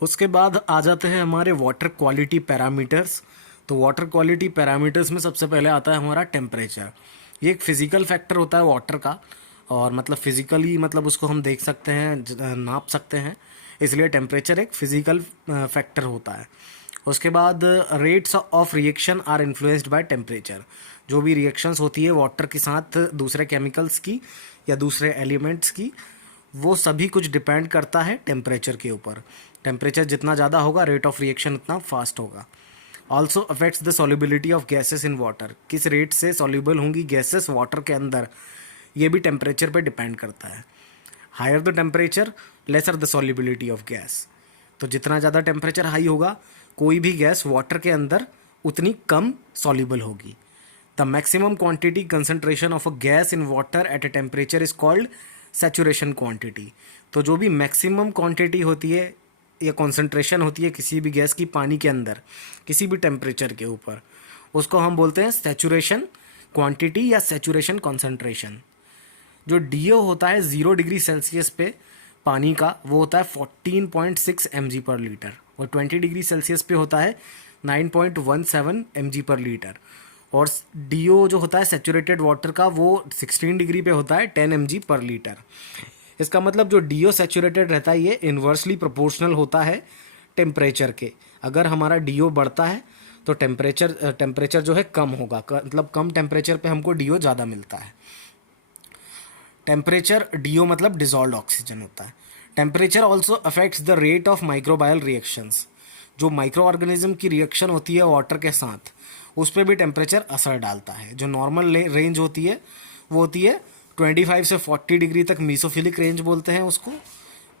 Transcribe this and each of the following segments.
उसके बाद आ जाते हैं हमारे वाटर क्वालिटी पैरामीटर्स। तो वाटर क्वालिटी पैरामीटर्स में सबसे पहले आता है हमारा टेम्परेचर। ये एक फिजिकल फैक्टर होता है वाटर का, और मतलब फिजिकली मतलब उसको हम देख सकते हैं, नाप सकते हैं, इसलिए टेम्परेचर एक फिजिकल फैक्टर होता है। उसके बाद rates of reaction are influenced by temperature. जो भी रिएक्शंस होती है वाटर के साथ दूसरे केमिकल्स की या दूसरे एलिमेंट्स की, वो सभी कुछ डिपेंड करता है टेम्परेचर के ऊपर। टेम्परेचर जितना ज़्यादा होगा रेट ऑफ रिएक्शन उतना फास्ट होगा। Also affects the solubility of gases in water. किस रेट से सॉल्युबल होंगी गैसेस वाटर के अंदर, ये भी टेम्परेचर पे डिपेंड करता है। Higher the temperature lesser the solubility of gas. तो जितना ज़्यादा टेम्परेचर हाई होगा कोई भी गैस वाटर के अंदर उतनी कम सॉल्युबल होगी। The maximum quantity concentration of a gas in water at a temperature is called saturation quantity. तो जो भी मैक्सिमम क्वांटिटी होती है या कॉन्सेंट्रेशन होती है किसी भी गैस की पानी के अंदर किसी भी टेम्परेचर के ऊपर, उसको हम बोलते हैं सैचुरेशन क्वांटिटी या सैचुरेशन कॉन्सेंट्रेशन। जो डीओ होता है 0 डिग्री सेल्सियस पे पानी का, वो होता है 14.6 mg/लीटर, और 20 डिग्री सेल्सियस पे होता है 9.17 mg/लीटर। और डीओ जो होता है सेचुरेटेड वाटर का, वो 16 डिग्री पे होता है 10 mg/लीटर। इसका मतलब जो डीओ सेचुरेटेड रहता है ये इन्वर्सली प्रोपोर्शनल होता है टेम्परेचर के। अगर हमारा डीओ बढ़ता है तो टेम्परेचर जो है कम होगा, मतलब कम टेम्परेचर पे हमको डीओ ज़्यादा मिलता है। टेम्परेचर डीओ मतलब डिजॉल्व ऑक्सीजन होता है। Temperature also affects the rate of microbial reactions. जो माइक्रो ऑर्गेनिज्म की रिएक्शन होती है वाटर के साथ, उस पर भी टेम्परेचर असर डालता है। जो नॉर्मल रेंज होती है वो होती है 25 से 40 डिग्री तक, मीसोफिलिक रेंज बोलते हैं उसको।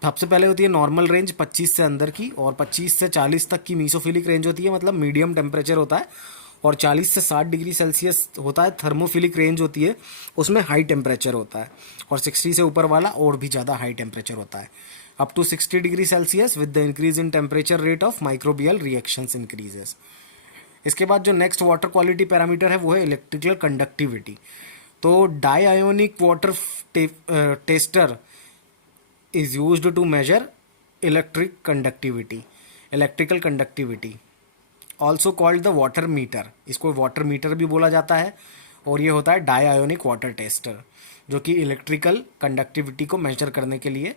सबसे पहले होती है नॉर्मल रेंज 25 से अंदर की, और 25 से 40 तक की मीसोफिलिक रेंज होती है, मतलब मीडियम टेम्परेचर होता है। और 40 से 60 डिग्री सेल्सियस होता है थर्मोफिलिक रेंज होती है, उसमें हाई टेम्परेचर होता है। और 60 से ऊपर वाला और भी ज़्यादा हाई टेम्परेचर होता है, up to 60 degree Celsius. With the increase in temperature rate of microbial reactions increases. इसके बाद जो नेक्स्ट वाटर क्वालिटी पैरामीटर है वो है इलेक्ट्रिकल कंडक्टिविटी। तो di ionic water tester is used to measure electrical conductivity also called the water meter. इसको water meter भी बोला जाता है, और ये होता है डाई आयोनिक वाटर टेस्टर, जो कि इलेक्ट्रिकल कंडक्टिविटी को मेजर करने के लिए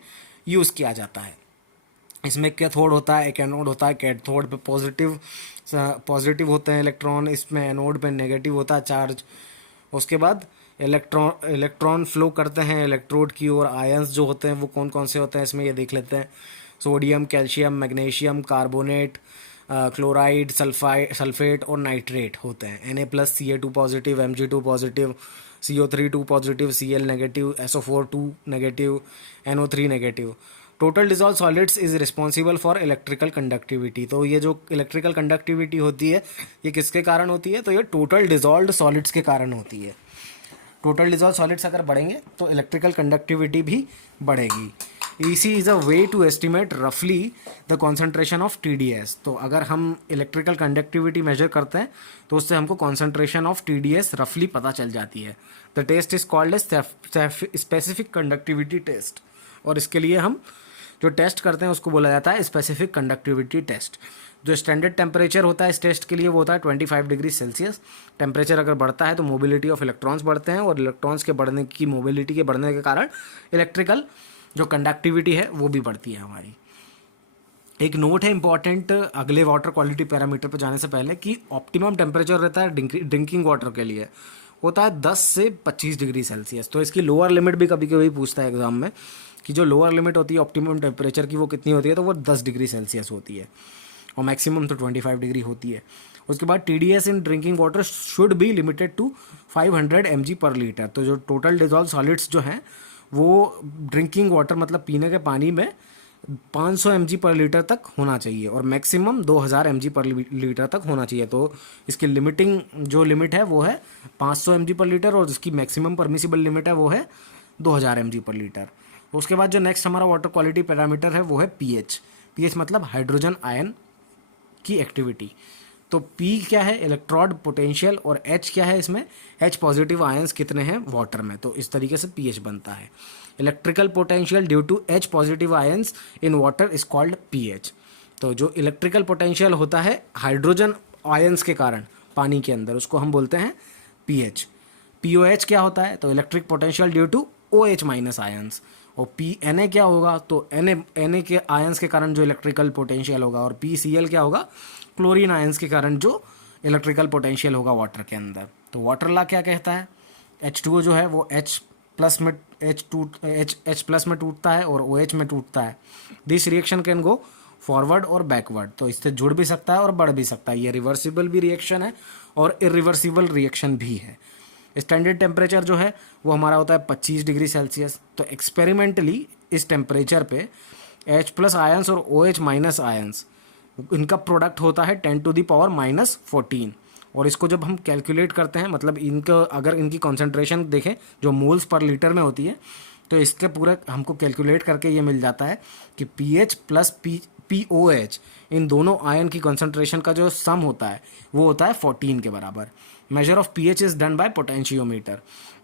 यूज़ किया जाता है। इसमें कैथोड होता है, एक एनोड होता है। कैथोड पे पॉजिटिव होते हैं इलेक्ट्रॉन, इसमें एनोड पे नेगेटिव होता है चार्ज। उसके बाद इलेक्ट्रॉन फ्लो करते हैं इलेक्ट्रोड की ओर। आयंस जो होते हैं वो कौन कौन से होते हैं इसमें ये देख लेते हैं। Sodium, calcium, magnesium, carbonate, chloride, sulphate और नाइट्रेट होते हैं। Na+ Ca2 positive, Mg2 positive, CO3 2 positive, Cl negative, SO4 2 negative, NO3 negative. Total dissolve solids is responsible for electrical conductivity. तो ये जो इलेक्ट्रिकल कंडक्टिविटी होती है ये किसके कारण होती है? तो ये टोटल डिजॉल्व सॉलिड्स के कारण होती है। टोटल डिजॉल्व सॉलिड्स अगर बढ़ेंगे तो इलेक्ट्रिकल कंडक्टिविटी भी बढ़ेगी। EC is a way to estimate रफली द कॉन्सेंट्रेशन ऑफ TdS। तो अगर हम इलेक्ट्रिकल कंडक्टिविटी मेजर करते हैं तो उससे हमको कॉन्सेंट्रेशन ऑफ TdS रफली पता चल जाती है। The test is called as specific conductivity test, और इसके लिए हम जो टेस्ट करते हैं उसको बोला जाता है स्पेसिफिक कंडक्टिविटी टेस्ट। जो स्टैंडर्ड टेम्परेचर होता है इस टेस्ट के लिए वो होता है 25 डिग्री सेल्सियस। टेम्परेचर अगर बढ़ता है तो मोबिलिटी ऑफ इलेक्ट्रॉन्स बढ़ते हैं, और इलेक्ट्रॉन्स के बढ़ने की मोबिलिटी के बढ़ने के कारण इलेक्ट्रिकल जो कंडक्टिविटी है वो भी बढ़ती है हमारी। एक नोट है इंपॉर्टेंट अगले वाटर क्वालिटी पैरामीटर पर जाने से पहले कि ऑप्टिमम टेम्परेचर रहता है ड्रिंकिंग वाटर के लिए होता है 10 से 25 डिग्री सेल्सियस। तो इसकी लोअर लिमिट भी कभी कभी पूछता है एग्जाम में कि जो लोअर लिमिट होती है ऑप्टिमम टेम्परेचर की वो कितनी होती है, तो वो 10 डिग्री सेल्सियस होती है, और मैक्सिमम तो 25 डिग्री होती है। उसके बाद TdS in drinking water should be limited to 500 mg/लीटर। तो जो टोटल डिजॉल्व सॉलिड्स जो हैं वो ड्रिंकिंग वाटर मतलब पीने के पानी में 500 mg/लीटर तक होना चाहिए, और मैक्सिमम 2000 mg/लीटर तक होना चाहिए। तो इसकी लिमिटिंग जो लिमिट है वो है 500 mg/लीटर, और जिसकी मैक्सिमम परमिसिबल लिमिट है वो है 2000 mg/लीटर। उसके बाद जो नेक्स्ट हमारा वाटर क्वालिटी पैरामीटर है वो है pH मतलब हाइड्रोजन आयन की एक्टिविटी। तो P क्या है? इलेक्ट्रोड पोटेंशियल, और H क्या है इसमें? H पॉजिटिव आयंस कितने हैं वाटर में, तो इस तरीके से pH बनता है। Electrical potential due to H positive ions in water is called pH। तो जो इलेक्ट्रिकल पोटेंशियल होता है हाइड्रोजन आयंस के कारण पानी के अंदर, उसको हम बोलते हैं पीएच। पीओएच क्या होता है? तो electric potential due to OH minus ions. और पी एन ए क्या होगा? तो एन ए के आयंस के कारण जो इलेक्ट्रिकल पोटेंशियल होगा। और पी सी एल क्या होगा? क्लोरीन आयंस के कारण जो इलेक्ट्रिकल पोटेंशियल होगा वाटर के अंदर। तो वाटर लॉ क्या कहता है? H2O जो है वो H प्लस में टूटता है और OH में टूटता है। This reaction can go forward और बैकवर्ड, तो इससे जुड़ भी सकता है और बढ़ भी सकता है। ये रिवर्सिबल भी रिएक्शन है और इरिवर्सिबल रिएक्शन भी है। स्टैंडर्ड टेम्परेचर जो है वो हमारा होता है 25 डिग्री सेल्सियस। तो एक्सपेरिमेंटली इस टेम्परेचर पे H प्लस आयंस और OH माइनस आयंस, इनका प्रोडक्ट होता है 10⁻⁻14। और इसको जब हम कैलकुलेट करते हैं, मतलब इनका अगर इनकी कॉन्सेंट्रेशन देखें जो मोल्स पर लीटर में होती है, तो इसके पूरा हमको कैलकुलेट करके ये मिल जाता है कि पीएच प्लस POH इन दोनों आयन की कॉन्सेंट्रेशन का जो सम होता है वो होता है 14 के बराबर। Measure of pH is done by potentiometer.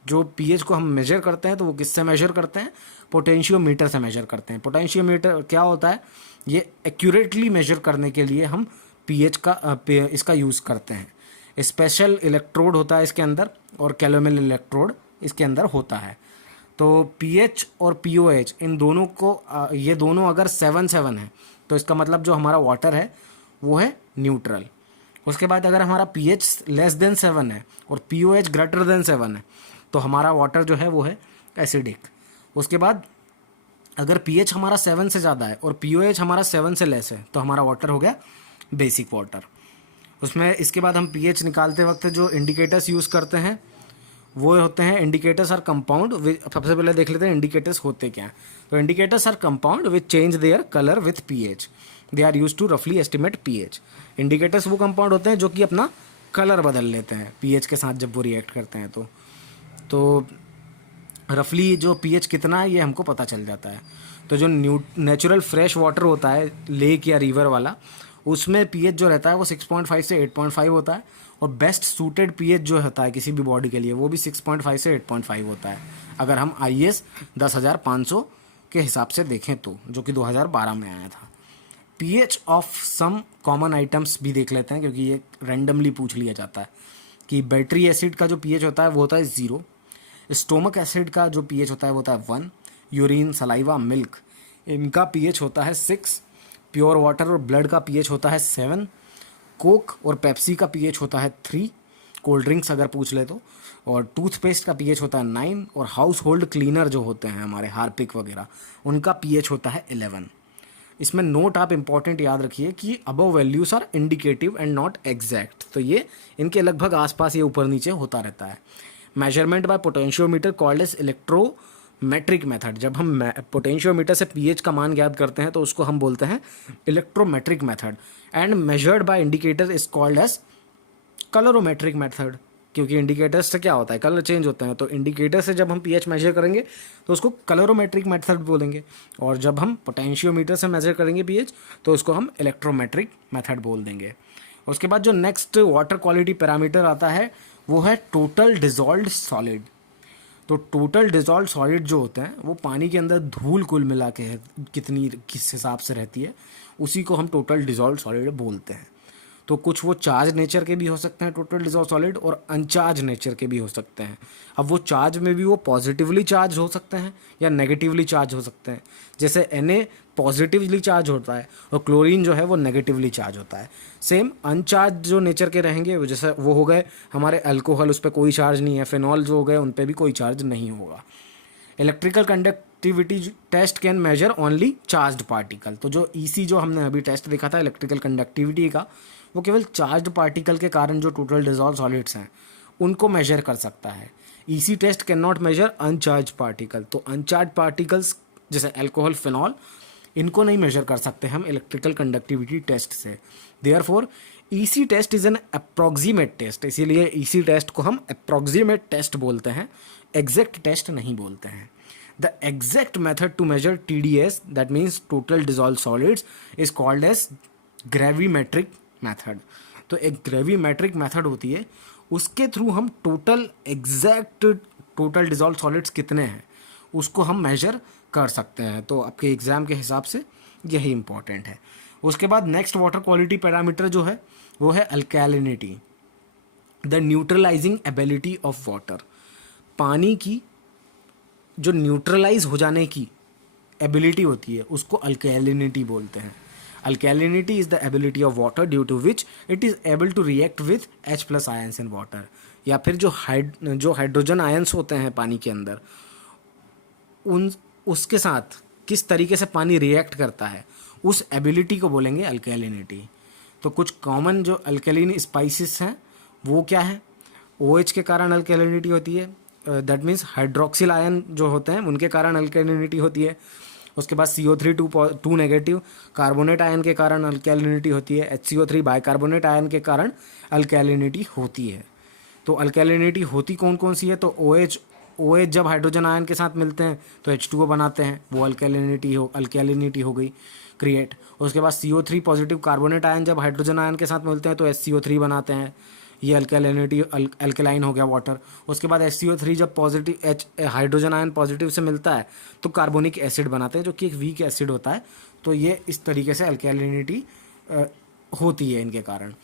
जो पीएच को हम मेजर करते हैं तो वो किससे मेजर करते हैं? पोटेंशियोमीटर से मेजर करते हैं। पोटेंशियोमीटर क्या होता है? ये एक्यूरेटली मेजर करने के लिए हम पीएच का इसका यूज़ करते हैं। स्पेशल इलेक्ट्रोड होता है इसके अंदर और कैलोमिल इलेक्ट्रोड इसके अंदर होता है। तो पीएच और पीओएच इन दोनों को ये दोनों अगर 7 है तो इसका मतलब जो हमारा वाटर है वो है न्यूट्रल। उसके बाद अगर हमारा पीएच लेस देन 7 है और पीओएच ग्रेटर देन 7 है तो हमारा वाटर जो है वो है एसिडिक। उसके बाद अगर पीएच हमारा 7 से ज़्यादा है और पीओएच हमारा 7 से लेस है तो हमारा वाटर हो गया बेसिक वाटर। उसमें इसके बाद हम पीएच निकालते वक्त जो इंडिकेटर्स यूज़ करते हैं वो होते हैं इंडिकेटर्स आर कंपाउंड। सबसे पहले देख लेते हैं इंडिकेटर्स होते क्या हैं। तो indicators are compound which change their colour with pH. They are use to रफली एस्टिमेट पीएच। इंडिकेटर्स वो कंपाउंड होते हैं जो कि अपना कलर बदल लेते हैं पीएच के साथ जब वो रिएक्ट करते हैं। तो रफली जो पीएच कितना है ये हमको पता चल जाता है। तो जो नेचुरल फ्रेश वाटर होता है लेक या रिवर वाला, उसमें पीएच जो रहता है वो 6.5 से 8.5 होता है। और बेस्ट सूटेड पीएच जो होता है किसी भी बॉडी के लिए वो भी 6.5 से 8.5 होता है, अगर हम IS 10,500 के हिसाब से देखें तो, जो कि 2012 में आया था। PH of some common items भी देख लेते हैं क्योंकि ये रैंडमली पूछ लिया जाता है कि बैटरी एसिड का जो पीएच होता है वो होता है 0। स्टोमक एसिड का जो पीएच होता है वो होता है 1। यूरिन, सलाइवा, मिल्क इनका पीएच होता है 6। प्योर वाटर और ब्लड का पीएच होता है 7। कोक और पेप्सी का पीएच होता है 3, कोल्ड ड्रिंक्स अगर पूछ ले तो। और टूथपेस्ट का पीएच होता है 9। और हाउस होल्ड क्लीनर जो होते हैं हमारे हार्पिक वगैरह, उनका पीएच होता है 11। इसमें नोट आप इंपॉर्टेंट याद रखिए कि above values are indicative and not exact. तो ये इनके लगभग आसपास ये ऊपर नीचे होता रहता है। Measurement by potentiometer called as electrometric method. जब हम पोटेंशियोमीटर से पीएच का मान ज्ञात करते हैं तो उसको हम बोलते हैं electrometric method. And measured by indicator is called as colorimetric method, क्योंकि इंडिकेटर्स से क्या होता है, कलर चेंज होते हैं। तो इंडिकेटर से जब हम पीएच मेजर करेंगे तो उसको कलरोमेट्रिक मेथड बोलेंगे, और जब हम पोटेंशियोमीटर से मेजर करेंगे पीएच तो उसको हम इलेक्ट्रोमेट्रिक मेथड बोल देंगे। उसके बाद जो नेक्स्ट वाटर क्वालिटी पैरामीटर आता है वो है टोटल डिजॉल्व्ड सॉलिड। तो टोटल डिजॉल्व सॉलिड जो होते हैं वो पानी के अंदर धूल कुल मिला के कितनी किस हिसाब से रहती है उसी को हम टोटल डिजॉल्व सॉलिड बोलते हैं। तो कुछ वो चार्ज नेचर के भी हो सकते हैं टोटल डिजॉल्व सॉलिड, और अनचार्ज नेचर के भी हो सकते हैं। अब वो चार्ज में भी वो पॉजिटिवली चार्ज हो सकते हैं या नेगेटिवली चार्ज हो सकते हैं। जैसे Na पॉजिटिवली चार्ज होता है और क्लोरीन जो है वो नेगेटिवली चार्ज होता है। सेम अनचार्ज जो नेचर के रहेंगे वो जैसे वो हो गए हमारे अल्कोहल, उस पर कोई चार्ज नहीं है। फिनॉल जो हो गए उन पर भी कोई चार्ज नहीं होगा। Electrical conductivity test can measure only charged particle. तो जो EC जो हमने अभी टेस्ट देखा था इलेक्ट्रिकल कंडक्टिविटी का, वो केवल चार्ज्ड पार्टिकल के कारण जो टोटल डिजॉल्व सॉलिड्स हैं उनको मेजर कर सकता है। EC test can not measure uncharge particle. तो अनचार्ज पार्टिकल्स जैसे अल्कोहल, फिनॉल, इनको नहीं मेजर कर सकते हम इलेक्ट्रिकल कंडक्टिविटी टेस्ट से। Therefore EC test is an approximate test, इसीलिए EC टेस्ट को हम अप्रॉक्सीमेट टेस्ट बोलते हैं, एग्जैक्ट टेस्ट नहीं बोलते हैं। The exact method to measure TDS, that means total dissolve solids, is called as gravimetric method. तो एक ग्रेविमेट्रिक मेथड होती है, उसके थ्रू हम total exact total dissolve solids कितने हैं उसको हम मेजर कर सकते हैं। तो आपके एग्ज़ाम के हिसाब से यही इंपॉर्टेंट है। उसके बाद नेक्स्ट वाटर क्वालिटी पैरामीटर जो है वो है alkalinity, the neutralising ability of water. पानी की जो न्यूट्रलाइज हो जाने की एबिलिटी होती है उसको अल्कैलिनिटी बोलते हैं। Alkalinity is the ability of water due to which it is able to react with H+ ions in water, या फिर जो हाइड्रोजन आयंस होते हैं पानी के अंदर उन उसके साथ किस तरीके से पानी रिएक्ट करता है, उस एबिलिटी को बोलेंगे अल्कैलिनिटी। तो कुछ कॉमन जो अल्कैलिन स्पाइसेस हैं वो क्या है, OH के कारण अल्कैलिनिटी होती है, दैट मीन्स हाइड्रोक्सिल आयन जो होते हैं उनके कारण अल्कैलिनिटी होती है। उसके बाद CO3 2 नेगेटिव कार्बोनेट आयन के कारण अल्कैलिनिटी होती है। HCO3 बाइकार्बोनेट आयन के कारण अल्कैलिनिटी होती है। तो अल्कैलिनिटी होती कौन कौन सी है, तो OH जब हाइड्रोजन आयन के साथ मिलते हैं तो H2O बनाते हैं, वो अल्कैलिनिटी हो गई क्रिएट। उसके बाद CO3 पॉजिटिव कार्बोनेट आयन जब हाइड्रोजन आयन के साथ मिलते हैं तो HCO3 बनाते हैं, ये अल्कैलिनिटी अल्कलाइन हो गया वाटर। उसके बाद HCO3 जब पॉजिटिव हाइड्रोजन आयन पॉजिटिव से मिलता है तो कार्बोनिक एसिड बनाते हैं जो कि एक वीक एसिड होता है। तो ये इस तरीके से अल्कैलिनिटी होती है इनके कारण।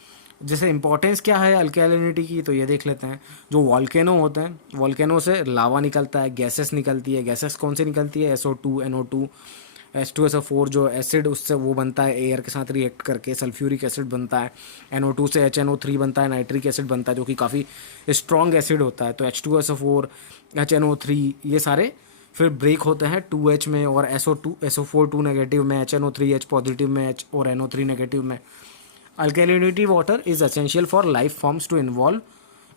जैसे इंपॉर्टेंस क्या है अल्कैलिनिटी की, तो ये देख लेते हैं। जो वॉल्केनो होते हैं, वॉल्केनो से लावा निकलता है, गैसेस निकलती है। गैसेस कौन सी निकलती है, SO2 NO2 H2SO4 जो एसिड उससे वो बनता है एयर के साथ रिएक्ट करके, सल्फ्यूरिक एसिड बनता है। NO2 से HNO3 बनता है, नाइट्रिक एसिड बनता है जो कि काफ़ी स्ट्रॉन्ग एसिड होता है। तो H2SO4 HNO3 ये सारे फिर ब्रेक होते हैं 2H में और SO4 2 नेगेटिव में, HNO3 H पॉजिटिव में, H और NO3 नेगेटिव में। Alkalinity water is essential for life forms to involve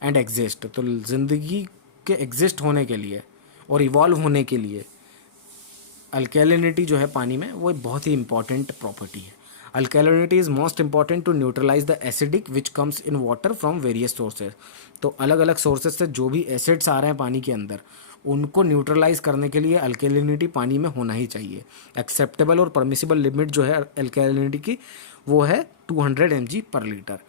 and exist. तो ज़िंदगी के एग्जिस्ट होने के लिए और इवॉल्व होने के लिए अल्कैलिनिटी जो है पानी में वो एक बहुत ही इंपॉर्टेंट प्रॉपर्टी है। Alkalinity is most important to neutralise the acidic which comes in water from various sources. तो अलग अलग सोर्सेज से जो भी एसिड्स आ रहे हैं पानी के अंदर उनको न्यूट्रलाइज करने के लिए अल्कैलिनिटी पानी में होना ही चाहिए। एक्सेप्टेबल और परमिसिबल लिमिट जो है अल्कैलिनिटी की वो है 200 mg/लीटर।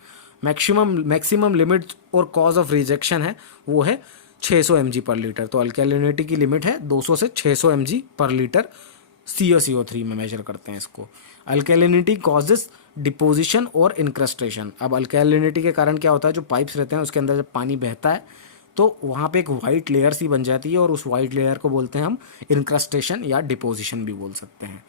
मैक्सिमम लिमिट और कॉज ऑफ रिजेक्शन है वो है 600 mg/लीटर। तो अल्कैलिनिटी की लिमिट है 200 से 600 mg/लीटर CO3 में मेजर करते हैं इसको। अल्कैलिनिटी कॉजेस डिपोजिशन और इंक्रस्टेशन। अब अल्कैलिनिटी के कारण क्या होता है, जो पाइप्स रहते हैं उसके अंदर जब पानी बहता है तो वहाँ पे एक वाइट लेयर सी बन जाती है और उस वाइट लेयर को बोलते हैं हम इंक्रस्टेशन या डिपोजिशन भी बोल सकते हैं।